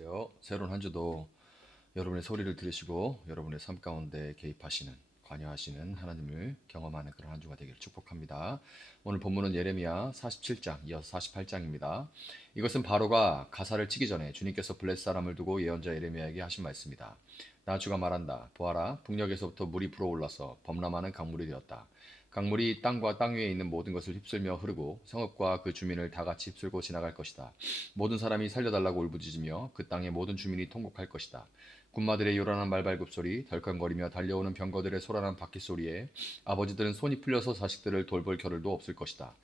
안녕하세요. 새로운 한 주도 여러분의 소리를 들으시고 여러분의 삶 가운데 개입하시는, 관여하시는 하나님을 경험하는 그런 한 주가 되기를 축복합니다. 오늘 본문은 예레미야 47장, 이어서 48장입니다. 이것은 바로가 가사를 치기 전에 주님께서 블레셋 사람을 두고 예언자 예레미야에게 하신 말씀이다. 나 주가 말한다. 보아라, 북녘에서부터 물이 불어올라서 범람하는 강물이 되었다. 강물이 땅과 땅 위에 있는 모든 것을 휩쓸며 흐르고 성읍과 그 주민을 다 같이 휩쓸고 지나갈 것이다. 모든 사람이 살려달라고 울부짖으며 그 땅의 모든 주민이 통곡할 것이다. 군마들의 요란한 말발굽 소리, 덜컹거리며 달려오는 병거들의 소란한 바퀴 소리에 아버지들은 손이 풀려서 자식들을 돌볼 겨를도 없을 것이다.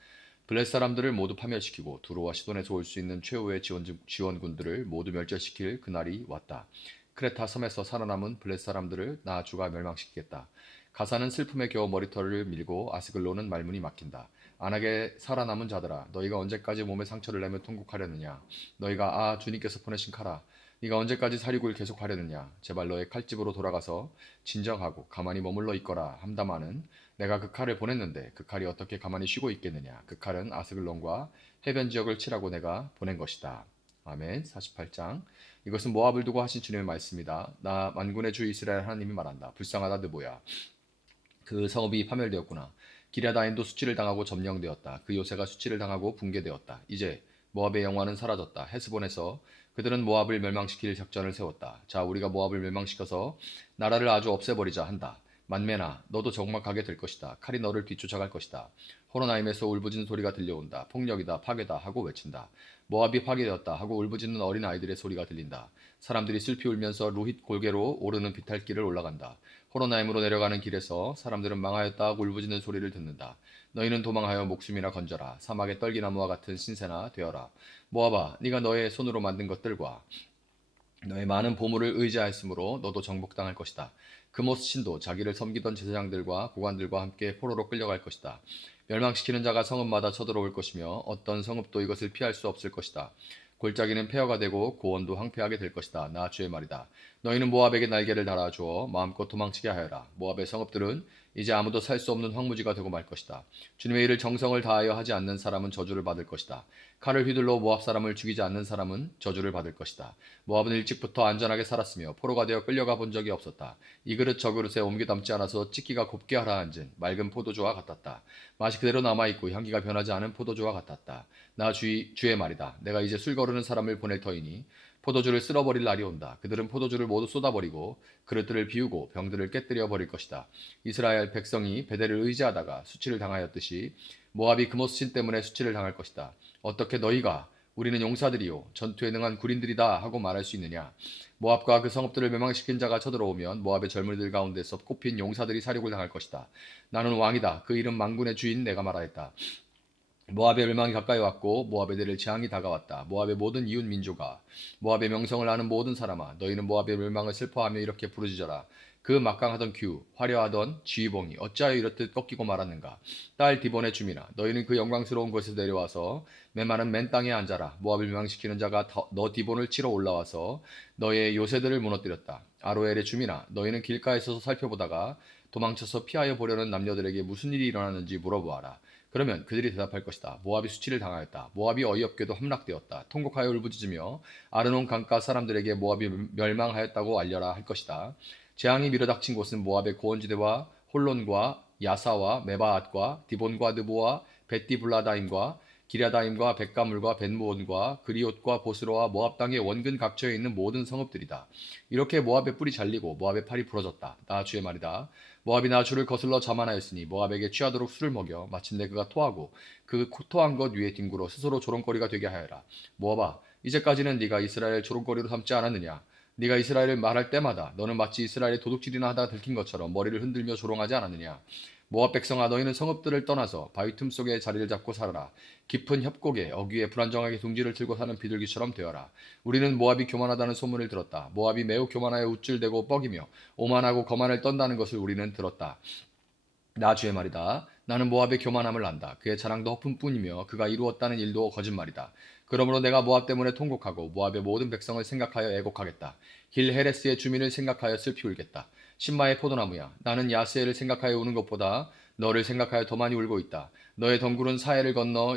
블레셋 사람들을 모두 파멸시키고 두로와 시돈에서 올 수 있는 최후의 지원군들을 모두 멸절시킬 그날이 왔다. 크레타 섬에서 살아남은 블레셋 사람들을 나 주가 멸망시키겠다. 가사는 슬픔에 겨워 머리털을 밀고 아스글로는 말문이 막힌다. 안하게 살아남은 자들아, 너희가 언제까지 몸에 상처를 내며 통곡하려느냐? 너희가 주님께서 보내신 칼아, 네가 언제까지 살이굴 계속하려느냐? 제발 너의 칼집으로 돌아가서 진정하고 가만히 머물러 있거라 함다마는 내가 그 칼을 보냈는데 그 칼이 어떻게 가만히 쉬고 있겠느냐? 그 칼은 아스글론과 해변 지역을 치라고 내가 보낸 것이다. 아멘. 48장. 이것은 모압을 두고 하신 주님의 말씀이다. 나 만군의 주 이스라엘 하나님이 말한다. 불쌍하다 느보야. 그 성읍이 파멸되었구나. 기랴다임도 수치를 당하고 점령되었다. 그 요새가 수치를 당하고 붕괴되었다. 이제 모압의 영화는 사라졌다. 헤스본에서 그들은 모압을 멸망시킬 작전을 세웠다. 자, 우리가 모압을 멸망시켜서 나라를 아주 없애버리자 한다. 만메나, 너도 적막하게 될 것이다. 칼이 너를 뒤쫓아갈 것이다. 호로나임에서 울부짖는 소리가 들려온다. 폭력이다, 파괴다 하고 외친다. 모압이 파괴되었다 하고 울부짖는 어린 아이들의 소리가 들린다. 사람들이 슬피 울면서 루힛 골개로 오르는 비탈길을 올라간다. 호로나임으로 내려가는 길에서 사람들은 망하였다 하고 울부짖는 소리를 듣는다. 너희는 도망하여 목숨이나 건져라. 사막의 떨기나무와 같은 신세나 되어라. 모압아, 네가 너의 손으로 만든 것들과 너의 많은 보물을 의지하였으므로 너도 정복당할 것이다. 그모스 신도 자기를 섬기던 제사장들과 고관들과 함께 포로로 끌려갈 것이다. 멸망시키는 자가 성읍마다 쳐들어올 것이며 어떤 성읍도 이것을 피할 수 없을 것이다. 골짜기는 폐허가 되고 고원도 황폐하게 될 것이다. 나 주의 말이다. 너희는 모압에게 날개를 달아주어 마음껏 도망치게 하여라. 모압의 성읍들은 이제 아무도 살 수 없는 황무지가 되고 말 것이다. 주님의 일을 정성을 다하여 하지 않는 사람은 저주를 받을 것이다. 칼을 휘둘러 모압 사람을 죽이지 않는 사람은 저주를 받을 것이다. 모압은 일찍부터 안전하게 살았으며 포로가 되어 끌려가 본 적이 없었다. 이 그릇 저 그릇에 옮겨 담지 않아서 찢기가 곱게 하라앉은 맑은 포도주와 같았다. 맛이 그대로 남아있고 향기가 변하지 않은 포도주와 같았다. 나 주의 말이다. 내가 이제 술 거르는 사람을 보낼 터이니 포도주를 쓸어버릴 날이 온다. 그들은 포도주를 모두 쏟아버리고 그릇들을 비우고 병들을 깨뜨려 버릴 것이다. 이스라엘 백성이 베델을 의지하다가 수치를 당하였듯이 모압이 그모스 신 때문에 수치를 당할 것이다. 어떻게 너희가 우리는 용사들이요 전투에 능한 군인들이다 하고 말할 수 있느냐? 모압과 그 성읍들을 멸망시킨 자가 쳐들어오면 모압의 젊은이들 가운데서 꼽힌 용사들이 사륙을 당할 것이다. 나는 왕이다. 그 이름 만군의 주인 내가 말하였다. 모압의 멸망이 가까이 왔고 모압에 대를 재앙이 다가왔다. 모압의 모든 이웃 민족아, 모압의 명성을 아는 모든 사람아, 너희는 모압의 멸망을 슬퍼하며 이렇게 부르짖어라. 그 막강하던 규, 화려하던 지휘봉이 어찌하여 이렇듯 꺾이고 말았는가? 딸 디본의 주민아, 너희는 그 영광스러운 곳에서 내려와서 메마른 맨 땅에 앉아라. 모압을 멸망시키는 자가 너 디본을 치러 올라와서 너의 요새들을 무너뜨렸다. 아로엘의 주민아, 너희는 길가에 서서 살펴보다가 도망쳐서 피하여 보려는 남녀들에게 무슨 일이 일어났는지 물어보아라. 그러면 그들이 대답할 것이다. 모압이 수치를 당하였다. 모압이 어이없게도 함락되었다. 통곡하여 울부짖으며 아르논 강가 사람들에게 모압이 멸망하였다고 알려라 할 것이다. 재앙이 밀어닥친 곳은 모압의 고원지대와 홀론과 야사와 메바앗과 디본과 느보와 벳디블라다임과 기랴다임과 백가물과 벤무온과 그리옷과 보스로와 모압 땅의 원근 각처에 있는 모든 성읍들이다. 이렇게 모압의 뿔이 잘리고 모압의 팔이 부러졌다. 나 주의 말이다. 모압이 나 주를 거슬러 자만하였으니 모압에게 취하도록 술을 먹여 마침내 그가 토하고 그 토한 것 위에 뒹굴어 스스로 조롱거리가 되게 하여라. 모압아, 이제까지는 네가 이스라엘 조롱거리로 삼지 않았느냐? 네가 이스라엘을 말할 때마다 너는 마치 이스라엘의 도둑질이나 하다 들킨 것처럼 머리를 흔들며 조롱하지 않았느냐? 모압 백성아, 너희는 성읍들을 떠나서 바위 틈 속에 자리를 잡고 살아라. 깊은 협곡에 어귀에 불안정하게 둥지를 들고 사는 비둘기처럼 되어라. 우리는 모압이 교만하다는 소문을 들었다. 모압이 매우 교만하여 우쭐대고 뻐기며 오만하고 거만을 떤다는 것을 우리는 들었다. 나 주의 말이다. 나는 모압의 교만함을 안다. 그의 자랑도 허품뿐이며 그가 이루었다는 일도 거짓말이다. 그러므로 내가 모압 때문에 통곡하고 모압의 모든 백성을 생각하여 애곡하겠다. 길 헤레스의 주민을 생각하여 슬피 울겠다. 신마의 포도나무야, 나는 야스엘을 생각하여 우는 것보다 너를 생각하여 더 많이 울고 있다. 너의 덩굴은 사해를 건너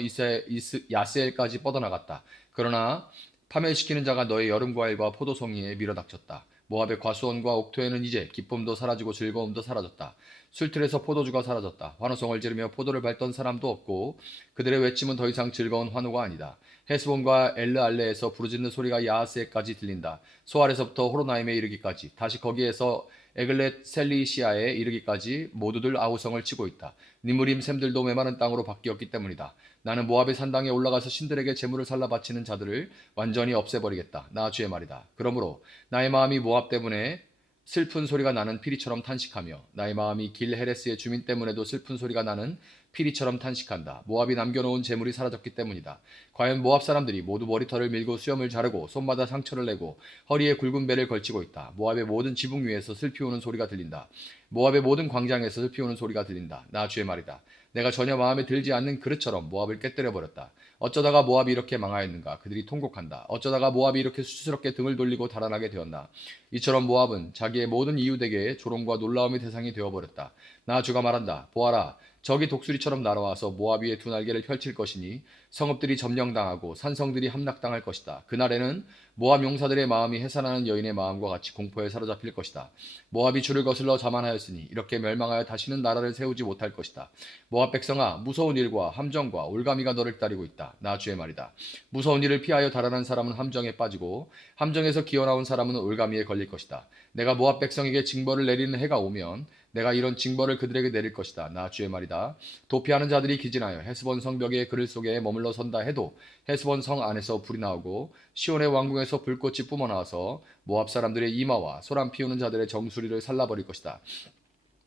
야스엘까지 뻗어나갔다. 그러나 파멸시키는 자가 너의 여름 과일과 포도송이에 밀어닥쳤다. 모압의 과수원과 옥토에는 이제 기쁨도 사라지고 즐거움도 사라졌다. 술틀에서 포도주가 사라졌다. 환호성을 지르며 포도를 밟던 사람도 없고 그들의 외침은 더 이상 즐거운 환호가 아니다. 헤스본과 엘르알레에서 부르짖는 소리가 야하스에까지 들린다. 소알에서부터 호로나임에 이르기까지, 다시 거기에서 에글렛 셀리시아에 이르기까지 모두들 아우성을 치고 있다. 니무림 샘들도 메마른 땅으로 바뀌었기 때문이다. 나는 모압의 산당에 올라가서 신들에게 제물을 살라 바치는 자들을 완전히 없애버리겠다. 나 주의 말이다. 그러므로 나의 마음이 모압 때문에 슬픈 소리가 나는 피리처럼 탄식하며 나의 마음이 길 헤레스의 주민 때문에도 슬픈 소리가 나는 피리처럼 탄식한다. 모압이 남겨놓은 재물이 사라졌기 때문이다. 과연 모압 사람들이 모두 머리털을 밀고 수염을 자르고 손마다 상처를 내고 허리에 굵은 배를 걸치고 있다. 모압의 모든 지붕 위에서 슬피 우는 소리가 들린다. 모압의 모든 광장에서 슬피 우는 소리가 들린다. 나 주의 말이다. 내가 전혀 마음에 들지 않는 그릇처럼 모압을 깨뜨려 버렸다. 어쩌다가 모압이 이렇게 망하였는가? 그들이 통곡한다. 어쩌다가 모압이 이렇게 수치스럽게 등을 돌리고 달아나게 되었나? 이처럼 모압은 자기의 모든 이웃에게 조롱과 놀라움의 대상이 되어버렸다. 나 주가 말한다. 보아라. 적이 독수리처럼 날아와서 모압 위에 두 날개를 펼칠 것이니 성읍들이 점령당하고 산성들이 함락당할 것이다. 그날에는 모압 용사들의 마음이 해산하는 여인의 마음과 같이 공포에 사로잡힐 것이다. 모압이 주를 거슬러 자만하였으니 이렇게 멸망하여 다시는 나라를 세우지 못할 것이다. 모압 백성아, 무서운 일과 함정과 올가미가 너를 기다리고 있다. 나 주의 말이다. 무서운 일을 피하여 달아난 사람은 함정에 빠지고 함정에서 기어나온 사람은 올가미에 걸릴 것이다. 내가 모압 백성에게 징벌을 내리는 해가 오면 내가 이런 징벌을 그들에게 내릴 것이다. 나 주의 말이다. 도피하는 자들이 기진하여 헤스본 성벽의 그늘 속에 머물러 선다 해도 헤스본 성 안에서 불이 나오고 시온의 왕궁에서 불꽃이 뿜어나와서 모압 사람들의 이마와 소란 피우는 자들의 정수리를 살라버릴 것이다.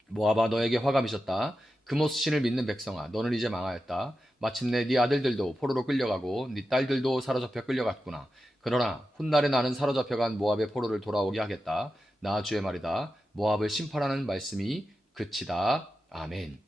모압아, 너에게 화가 미쳤다. 그모스 신을 믿는 백성아, 너는 이제 망하였다. 마침내 네 아들들도 포로로 끌려가고 네 딸들도 사로잡혀 끌려갔구나. 그러나 훗날에 나는 사로잡혀간 모압의 포로를 돌아오게 하겠다. 나 주의 말이다. 모압을 심판하는 말씀이 그치다. 아멘.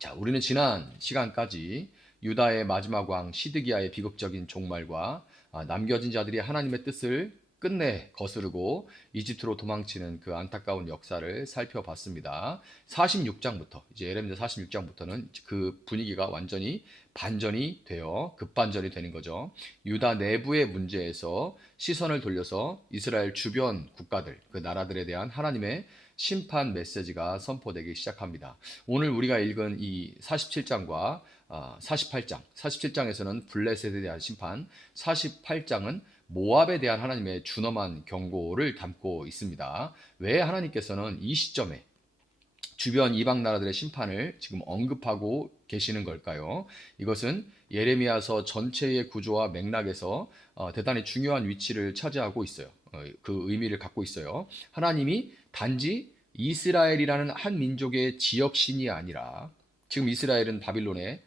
자, 우리는 지난 시간까지 유다의 마지막 왕 시드기야의 비극적인 종말과 남겨진 자들이 하나님의 뜻을 끝내 거스르고 이집트로 도망치는 그 안타까운 역사를 살펴봤습니다. 46장부터 이제 예레미야 46장부터는 그 분위기가 완전히 반전이 되어 급반전이 되는 거죠. 유다 내부의 문제에서 시선을 돌려서 이스라엘 주변 국가들, 그 나라들에 대한 하나님의 심판 메시지가 선포되기 시작합니다. 오늘 우리가 읽은 이 47장과 48장, 47장에서는 블레셋에 대한 심판, 48장은 모압에 대한 하나님의 준엄한 경고를 담고 있습니다. 왜 하나님께서는 이 시점에 주변 이방 나라들의 심판을 지금 언급하고 계시는 걸까요? 이것은 예레미야서 전체의 구조와 맥락에서 대단히 중요한 위치를 차지하고 있어요. 그 의미를 갖고 있어요. 하나님이 단지 이스라엘이라는 한 민족의 지역신이 아니라 지금 이스라엘은 바빌론에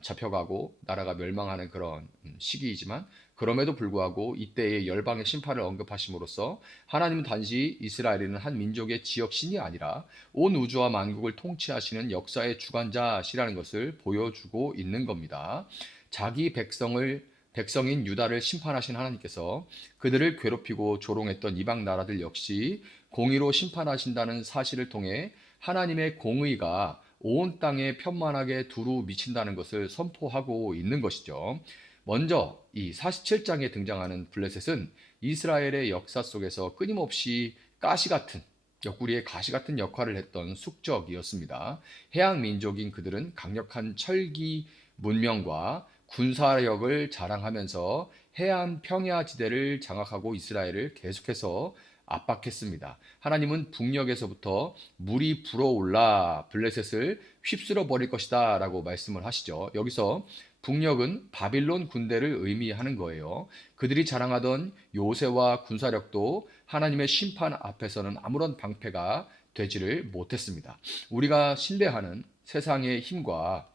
잡혀가고 나라가 멸망하는 그런 시기이지만 그럼에도 불구하고 이때의 열방의 심판을 언급하심으로써 하나님은 단지 이스라엘이라는 한 민족의 지역신이 아니라 온 우주와 만국을 통치하시는 역사의 주관자시라는 것을 보여주고 있는 겁니다. 자기 백성인 유다를 심판하신 하나님께서 그들을 괴롭히고 조롱했던 이방 나라들 역시 공의로 심판하신다는 사실을 통해 하나님의 공의가 온 땅에 편만하게 두루 미친다는 것을 선포하고 있는 것이죠. 먼저 이 47장에 등장하는 블레셋은 이스라엘의 역사 속에서 끊임없이 가시 같은 옆구리에 가시 같은 역할을 했던 숙적이었습니다. 해양 민족인 그들은 강력한 철기 문명과 군사력을 자랑하면서 해안 평야 지대를 장악하고 이스라엘을 계속해서 압박했습니다. 하나님은 북녘에서부터 물이 불어올라 블레셋을 휩쓸어 버릴 것이다 라고 말씀을 하시죠. 여기서 북녘은 바빌론 군대를 의미하는 거예요. 그들이 자랑하던 요새와 군사력도 하나님의 심판 앞에서는 아무런 방패가 되지를 못했습니다. 우리가 신뢰하는 세상의 힘과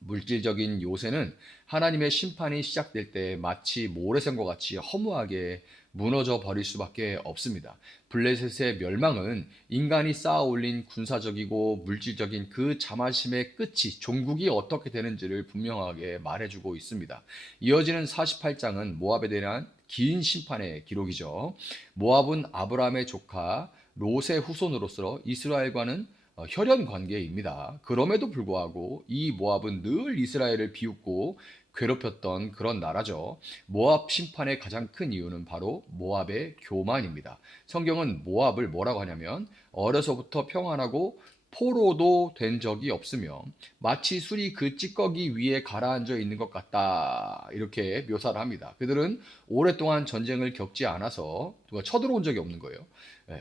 물질적인 요새는 하나님의 심판이 시작될 때 마치 모래샘과 같이 허무하게 무너져 버릴 수밖에 없습니다. 블레셋의 멸망은 인간이 쌓아 올린 군사적이고 물질적인 그 자만심의 끝이 종국이 어떻게 되는지를 분명하게 말해주고 있습니다. 이어지는 48장은 모압에 대한 긴 심판의 기록이죠. 모압은 아브라함의 조카 롯의 후손으로서 이스라엘과는 혈연 관계입니다. 그럼에도 불구하고 이 모압은 늘 이스라엘을 비웃고 괴롭혔던 그런 나라죠. 모압 심판의 가장 큰 이유는 바로 모압의 교만입니다. 성경은 모압을 뭐라고 하냐면 어려서부터 평안하고 포로도 된 적이 없으며 마치 술이 그 찌꺼기 위에 가라앉아 있는 것 같다, 이렇게 묘사를 합니다. 그들은 오랫동안 전쟁을 겪지 않아서 누가 쳐들어온 적이 없는 거예요.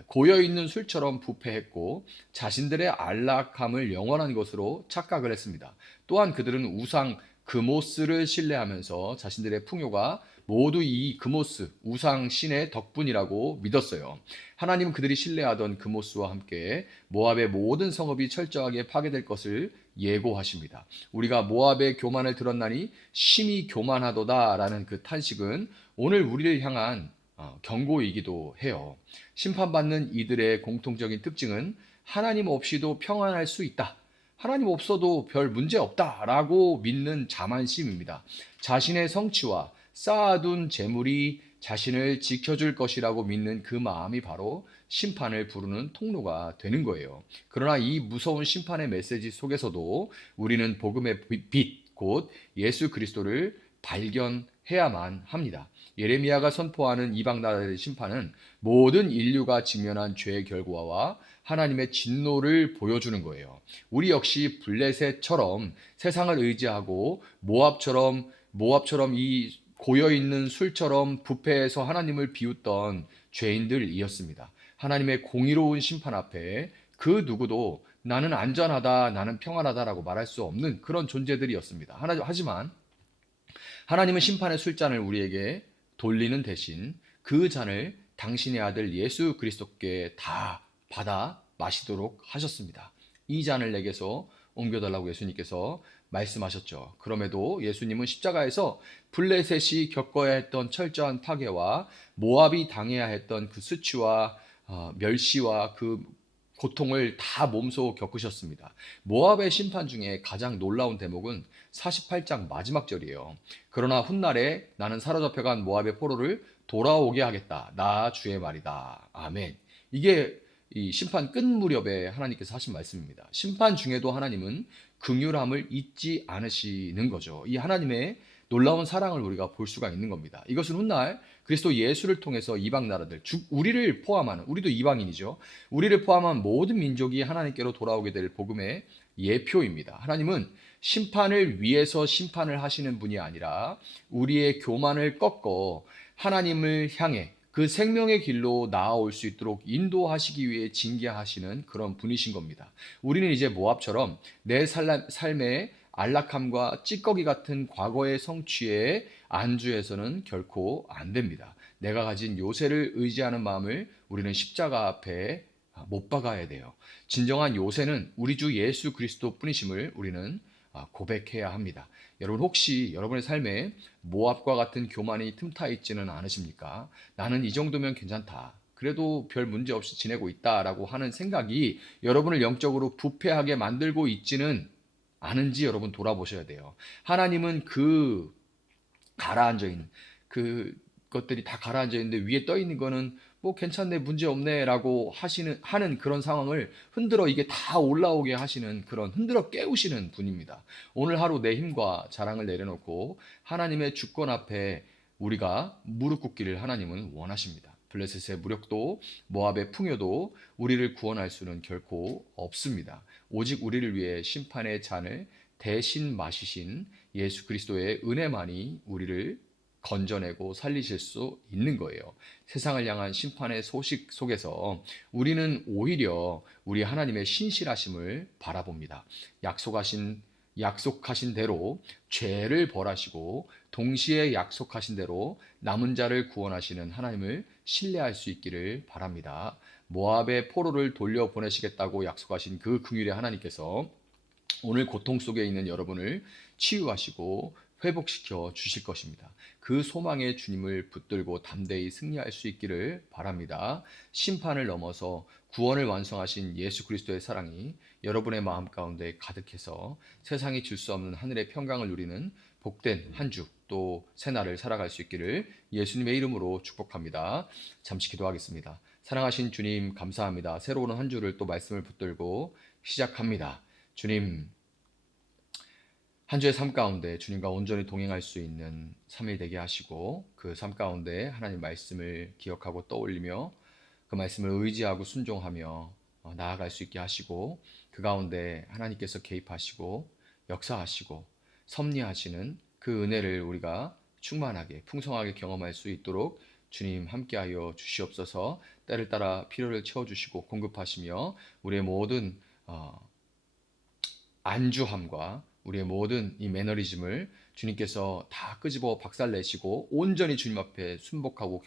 고여있는 술처럼 부패했고 자신들의 안락함을 영원한 것으로 착각을 했습니다. 또한 그들은 우상 그모스를 신뢰하면서 자신들의 풍요가 모두 이 그모스 우상 신의 덕분이라고 믿었어요. 하나님은 그들이 신뢰하던 그모스와 함께 모압의 모든 성읍이 철저하게 파괴될 것을 예고하십니다. 우리가 모압의 교만을 들었나니 심히 교만하도다라는 그 탄식은 오늘 우리를 향한 경고이기도 해요. 심판받는 이들의 공통적인 특징은 하나님 없이도 평안할 수 있다, 하나님 없어도 별 문제 없다라고 믿는 자만심입니다. 자신의 성취와 쌓아둔 재물이 자신을 지켜줄 것이라고 믿는 그 마음이 바로 심판을 부르는 통로가 되는 거예요. 그러나 이 무서운 심판의 메시지 속에서도 우리는 복음의 빛, 곧 예수 그리스도를 발견해야만 합니다. 예레미야가 선포하는 이방 나라의 심판은 모든 인류가 직면한 죄의 결과와 하나님의 진노를 보여주는 거예요. 우리 역시 블레셋처럼 세상을 의지하고 모압처럼 이 고여있는 술처럼 부패해서 하나님을 비웃던 죄인들이었습니다. 하나님의 공의로운 심판 앞에 그 누구도 나는 안전하다, 나는 평안하다라고 말할 수 없는 그런 존재들이었습니다. 하지만 하나님은 심판의 술잔을 우리에게 돌리는 대신 그 잔을 당신의 아들 예수 그리스도께 다 받아 마시도록 하셨습니다. 이 잔을 내게서 옮겨달라고 예수님께서 말씀하셨죠. 그럼에도 예수님은 십자가에서 블레셋이 겪어야 했던 철저한 파괴와 모압이 당해야 했던 그 수치와 멸시와 그 고통을 다 몸소 겪으셨습니다. 모압의 심판 중에 가장 놀라운 대목은 48장 마지막 절이에요. 그러나 훗날에 나는 사로잡혀간 모압의 포로를 돌아오게 하겠다. 나 주의 말이다. 아멘. 이게 이 심판 끝 무렵에 하나님께서 하신 말씀입니다. 심판 중에도 하나님은 긍휼함을 잊지 않으시는 거죠. 이 하나님의 놀라운 사랑을 우리가 볼 수가 있는 겁니다. 이것은 훗날 그리스도 예수를 통해서 이방 나라들, 우리를 포함하는, 우리도 이방인이죠. 우리를 포함한 모든 민족이 하나님께로 돌아오게 될 복음의 예표입니다. 하나님은 심판을 위해서 심판을 하시는 분이 아니라 우리의 교만을 꺾어 하나님을 향해 그 생명의 길로 나아올 수 있도록 인도하시기 위해 징계하시는 그런 분이신 겁니다. 우리는 이제 모압처럼 내 삶의 안락함과 찌꺼기 같은 과거의 성취에 안주해서는 결코 안 됩니다. 내가 가진 요새를 의지하는 마음을 우리는 십자가 앞에 못 박아야 돼요. 진정한 요새는 우리 주 예수 그리스도 뿐이심을 우리는 고백해야 합니다. 여러분, 혹시 여러분의 삶에 모압과 같은 교만이 틈타 있지는 않으십니까? 나는 이 정도면 괜찮다, 그래도 별 문제 없이 지내고 있다라고 하는 생각이 여러분을 영적으로 부패하게 만들고 있지는 않은지 여러분 돌아보셔야 돼요. 하나님은 그 가라앉아 있는 그것들이 다 가라앉아 있는데 위에 떠 있는 거는 뭐 괜찮네, 문제 없네라고 하는 그런 상황을 흔들어 이게 다 올라오게 하시는, 그런 흔들어 깨우시는 분입니다. 오늘 하루 내 힘과 자랑을 내려놓고 하나님의 주권 앞에 우리가 무릎 꿇기를 하나님은 원하십니다. 블레셋의 무력도 모압의 풍요도 우리를 구원할 수는 결코 없습니다. 오직 우리를 위해 심판의 잔을 대신 마시신 예수 그리스도의 은혜만이 우리를 건져내고 살리실 수 있는 거예요. 세상을 향한 심판의 소식 속에서 우리는 오히려 우리 하나님의 신실하심을 바라봅니다. 약속하신 대로 죄를 벌하시고 동시에 약속하신 대로 남은 자를 구원하시는 하나님을 신뢰할 수 있기를 바랍니다. 모압의 포로를 돌려보내시겠다고 약속하신 그 긍휼의 하나님께서 오늘 고통 속에 있는 여러분을 치유하시고 회복시켜 주실 것입니다. 그 소망의 주님을 붙들고 담대히 승리할 수 있기를 바랍니다. 심판을 넘어서 구원을 완성하신 예수 그리스도의 사랑이 여러분의 마음 가운데 가득해서 세상이 줄 수 없는 하늘의 평강을 누리는 복된 한 주, 또 새날을 살아갈 수 있기를 예수님의 이름으로 축복합니다. 잠시 기도하겠습니다. 사랑하신 주님, 감사합니다. 새로운 한 주를 또 말씀을 붙들고 시작합니다. 주님, 한 주의 삶 가운데 주님과 온전히 동행할 수 있는 삶이 되게 하시고 그 삶 가운데 하나님 말씀을 기억하고 떠올리며 그 말씀을 의지하고 순종하며 나아갈 수 있게 하시고 그 가운데 하나님께서 개입하시고 역사하시고 섭리하시는 그 은혜를 우리가 충만하게 풍성하게 경험할 수 있도록 주님 함께하여 주시옵소서. 때를 따라 필요를 채워주시고 공급하시며 우리의 모든 안주함과 우리의 모든 이 매너리즘을 주님께서 다 끄집어 박살내시고 온전히 주님 앞에 순복하고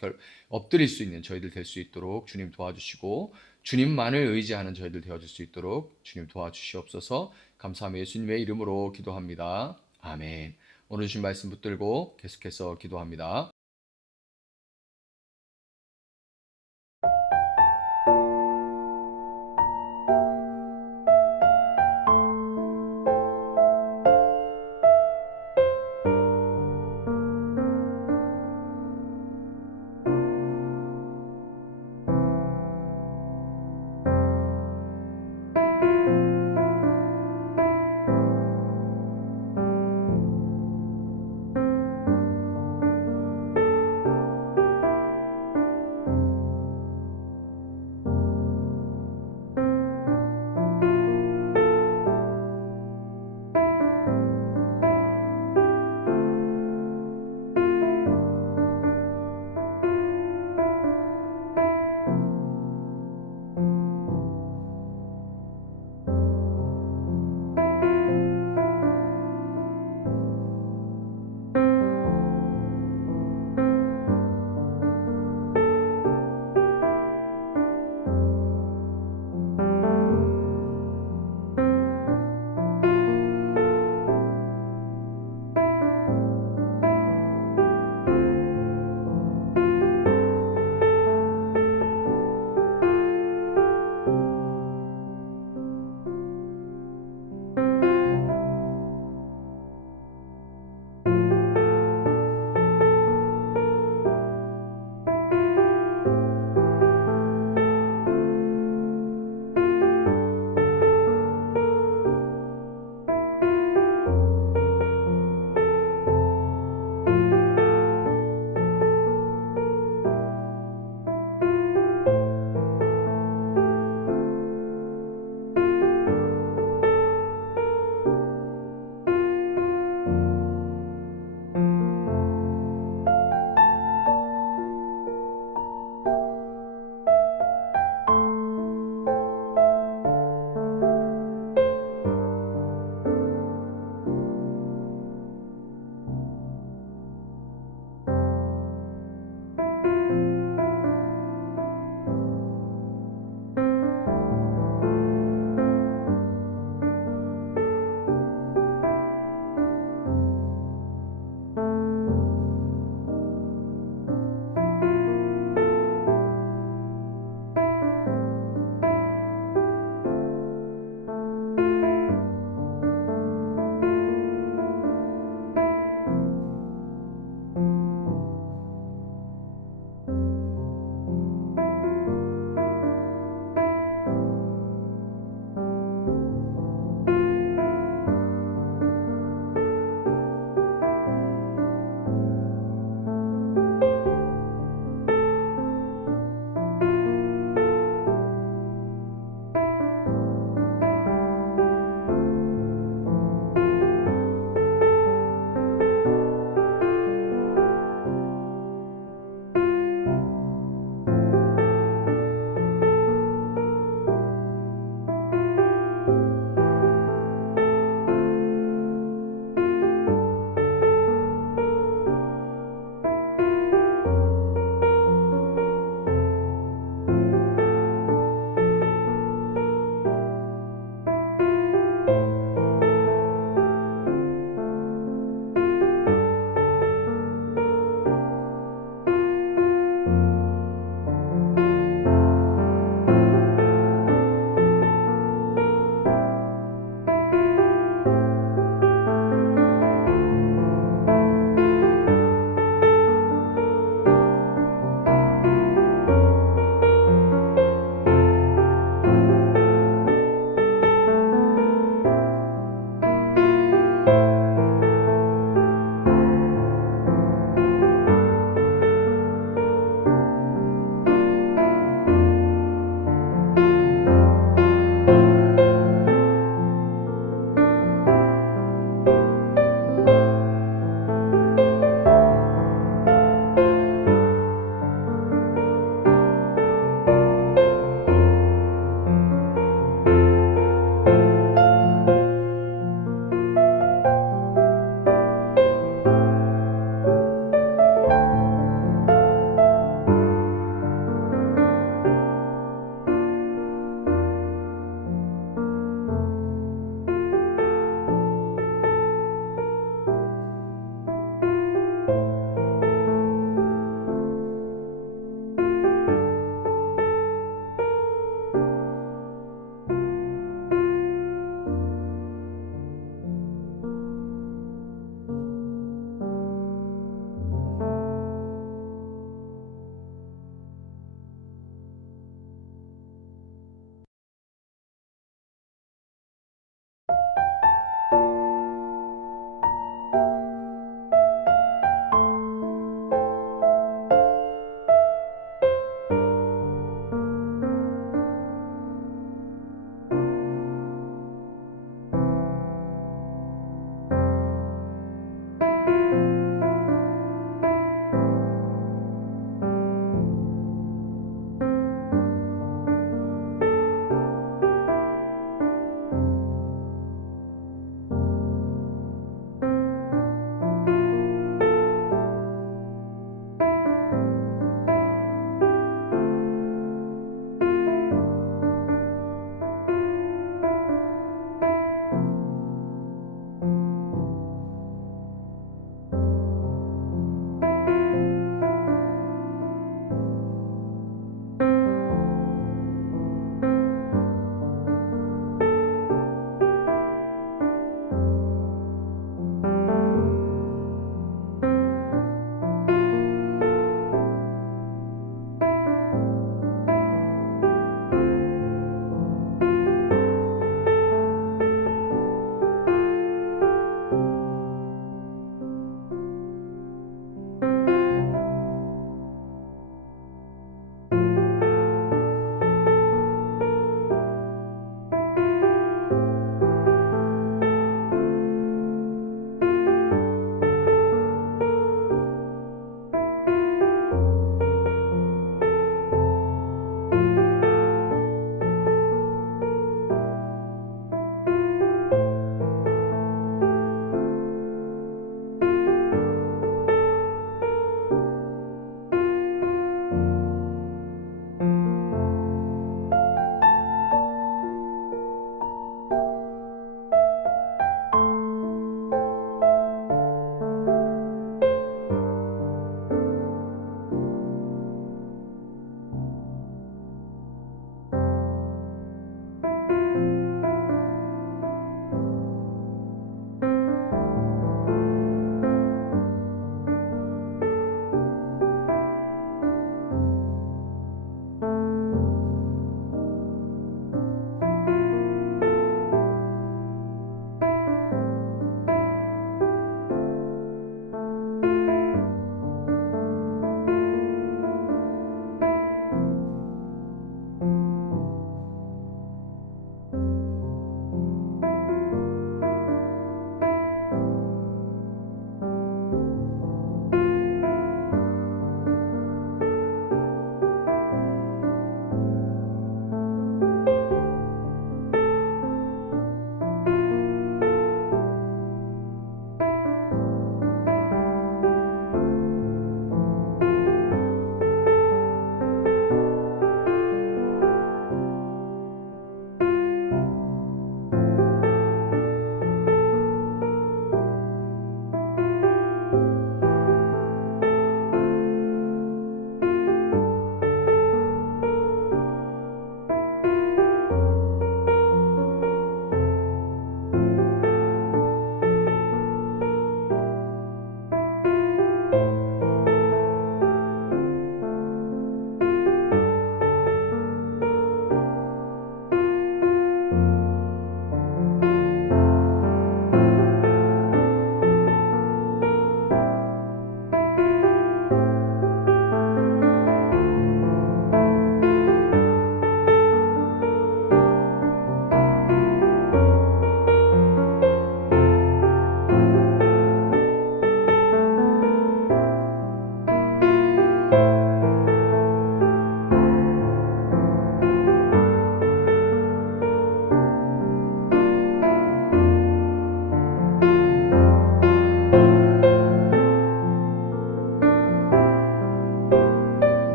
엎드릴 수 있는 저희들 될 수 있도록 주님 도와주시고 주님만을 의지하는 저희들 되어줄 수 있도록 주님 도와주시옵소서. 감사하며 예수님의 이름으로 기도합니다. 아멘. 오늘 주신 말씀 붙들고 계속해서 기도합니다.